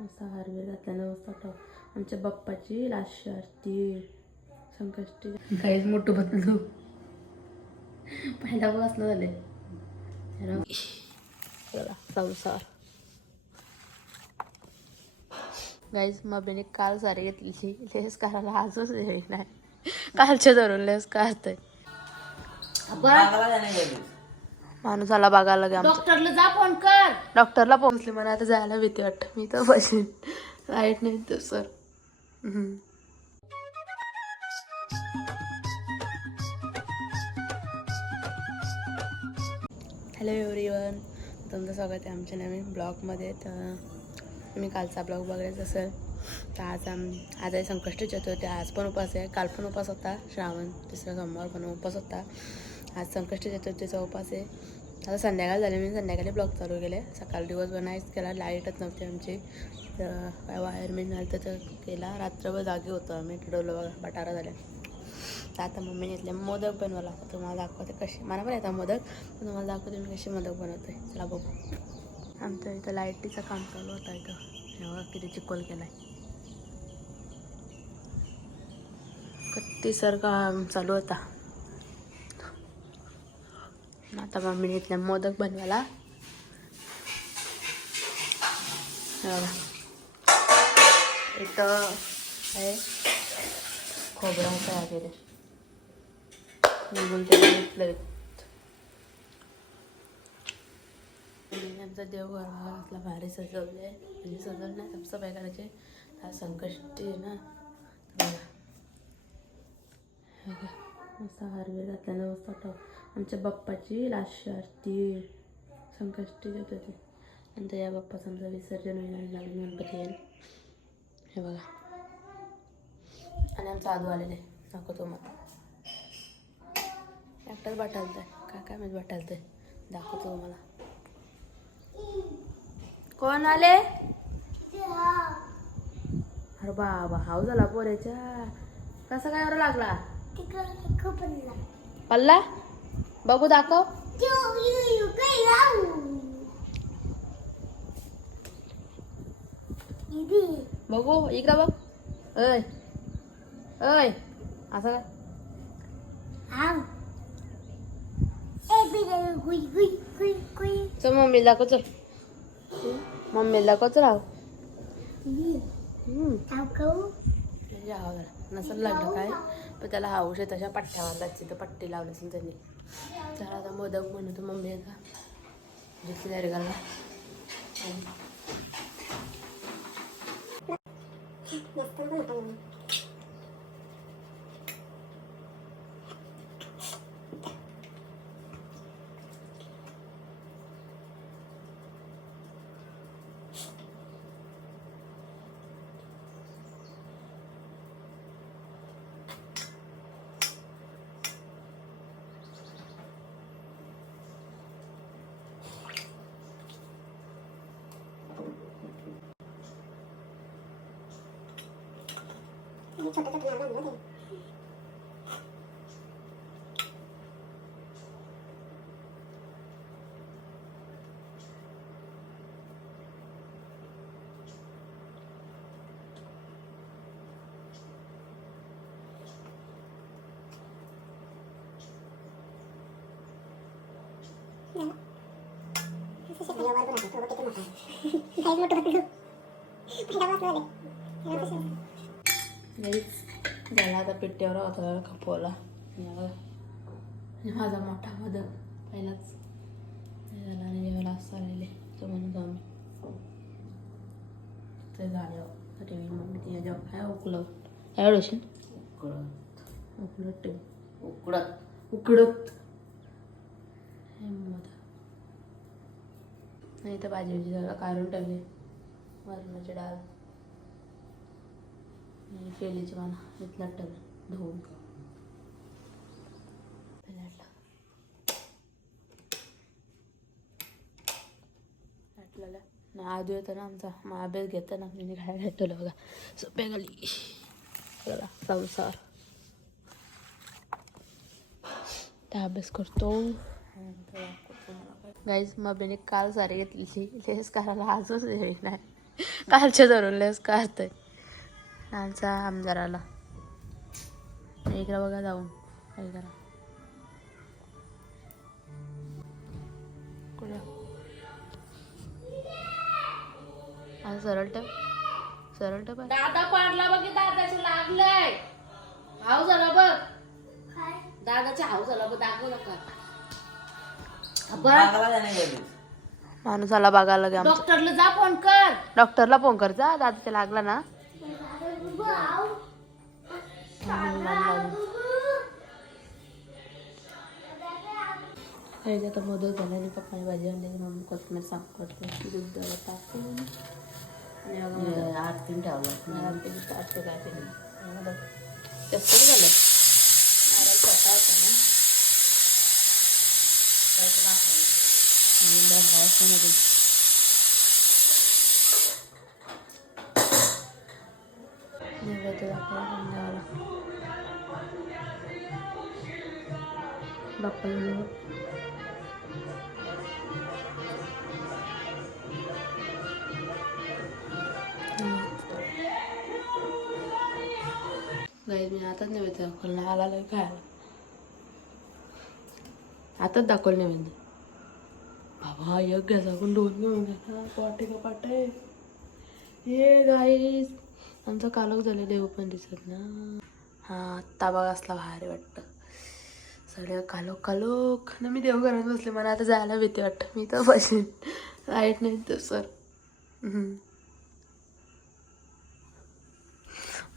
मस्त हारवेर घातल्यानं मस्त आमच्या बाप्पाची लास्ट आरती संकष्टी काहीच मोठं बदलू पहिला बसलं झाले संसार गाईज मम्मीने काल सारी घेतली लेस करायला आजच नाही कालच्या धरून लेस काढतंय माणूस आला बघायला गे डॉक्टरला जा फोन कर डॉक्टरला पोहोचले मला आता जायला भीती वाटत मी तर बसेन लाईट नाही तर सर हॅलो एव्हरीवन तुमचं स्वागत आहे आमच्या नवीन ब्लॉगमध्ये. तर मी कालचा ब्लॉग बघायचा असेल तर आज आहे संकष्टी चतुर्थी. आज पण उपास आहे, काल पण उपास होता, श्रावण तिसरा सोमवार पण उपास होता. आज संकष्टी चतुर्थीचा उपास आहे. आता संध्याकाळ झाली, मी संध्याकाळी ब्लॉग चालू केले. सकाळ दिवसभर नाहीच केला, लाईटच नव्हती आमची. तर काय वायरमेन झालं तर केला. रात्रभर जागी होतो आम्ही, ठरवलं बघा बटारा झाल्या. तर आता मम्मीने घेतले मोदक बनवायला. तुम्हाला दाखवते कशी, मला पण येतात मोदक, पण तुम्हाला दाखवते मी कशी मोदक बनवते. चला बघू. आमचं इथं लाईटीचं काम चालू होतं. इथं एवढा किती चिकोल केलाय, कत्ती सर काम चालू होता. आता मम्मीने घेतल्या मोदक बनवायला. इथं आहे खोबरं तयार केले, घेतलं. आमचा देवघरातला भारी सजवले, म्हणजे सजवलं नाही, साफसफाई करायची. आज संकष्टी आहे ना, मस्त हारवेर घातल्यानं मस्त आमच्या बाप्पाची लास्ट आरती संकष्टी देत होती. नंतर या बाप्पाचं आमचं विसर्जन होईल आणि नवीन गणपती येईल. हे बघा, आणि आमचं आदू आलेले दाखवतो मला. एकटाच बटालतं आहे, काय माहिती बटालतं आहे, दाखवतो मला. कोण आले? अरे बाबा, हाव झाला पोऱ्याच्या. कसा काय एवढा लागला? पल्ला बघू, दाखव. बघू इकडं बघ. अय अय असं काय? चल मम्मी दाखव, चल मम्मी दाखव, चल. नसल लागलं काय, पण त्याला हाऊस आहे तशा पट्ट्या बांधायची, तर पट्टी लावली असेल त्यांनी. चला आता मोदक बनवतो मम्मी आता जितकी तयारी करायला. झाला आता पिट्ट्यावर होता खपवला. माझा मोठा मोदक पहिलाच झाला आणि जेवायला असं आलेले तर म्हणून आम्ही ते झाल्यावर टी व्ही मग ती जेव्हा काय उकळत काय असेल उकळत उकडत उकडत हे मोदक नाही तर भाजी भाजी जरा काढून टाकली. वरणाची डाळ केलीची मला इथला टाकलं धुवून ना. आजू येतं ना आमचा मग अभ्यास घेतं ना, मी काय घेतलं बघा सोप्या खाली बघा संसार. त्या अभ्यास करतो. गाईज मम्मीने काल सारी घेतली लेस करायला आजच नाही कालच्या धरूनलेस काढतोय आमचा आमदार आला. इकडं बघा जाऊन काय करा कुठं आज सरळ ठेव दादा पाडला बघ दादाचं लागलंय. हाव झाला बघ दादाच्या हाव झाला बघ दाखवू नका. माणूस आला बघायला गे. डॉक्टरला जा फोन कर. डॉक्टरला फोन कर जा दादाच्या लागला ना. आता मोदक झाला आणि पप्पाने भाजी आणली म्हणून कोथमीर सांगत दूध टाकून आणि आरतीन ठेवलं आरती टाकते काय ते जास्त झालं छोटा होता ना मध्ये नैवेद्य दाखवला संध्याकाळला बाप्पाला गाईज मी आताच नैवेद्य दाखवलं ना आला खायला आताच दाखवलं नैवेद्य. बाबा एक घ्यायचा दोन घेऊन घ्या पाटे का पाटे हे गाईज आमचा कालोख झाले देव पण दिसत ना. हा आत्ता बघा असला भारी वाटतं सगळं कालोख ना. मी देवघरात बसले मला आता जायला भीती वाटतं. मी तर बसेन लाईट नाही तर सर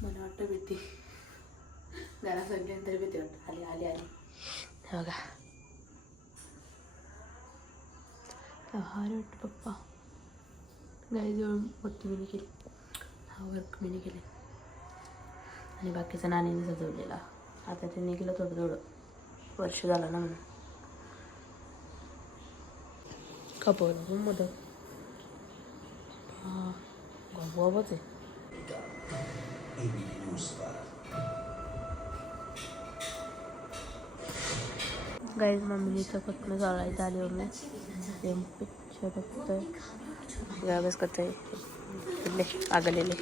मला वाटतं भीती जरा सगळ्यांतरी भीती वाटतं. आली आली आली बघा भारी वाटतं पप्पा. गाईजवळ मोठी मिनी केली हा वर्क मिनी केली आणि बाकीचा नानीने सजवलेला. आता त्यांनी केलं थोडं वर्ष झालं ना म्हणून खपवलं मोदक. हा बाबूच आहे. गाईज मम्मीने चपातनं जाळायचं आल्यावर मी सेम पिक्चर बघतोय अभ्यास करतोय आगलेले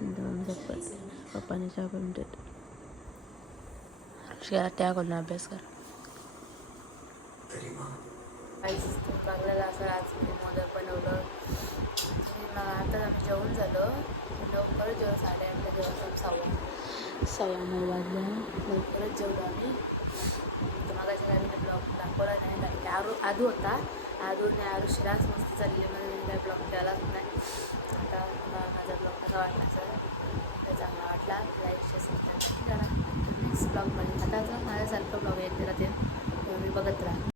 दोन चपात पप्पाने चहा पण देत त्या करून अभ्यास कर. लागलेला असं आज मी मोदक बनवलं. आता आम्ही जेवण झालं लवकरच जेवण 8:30ला जेवण 9:15 वाजल्या लवकरच जेवलो आम्ही. तुम्हाला काय मी ब्लॉग दाखवला नाही कारण की आदू होता आदूने आरुषीलाच मस्त चालली म्हणून मी काय ब्लॉग केलाच नाही. आता माझा ब्लॉग कसा वाटला सर तर चांगला वाटला लाईक शेअर सबस्क्राईब करा नेक्स्ट ब्लॉगमध्ये. आता माझ्यासारखं ब्लॉग येत राहते मी बघत राहा.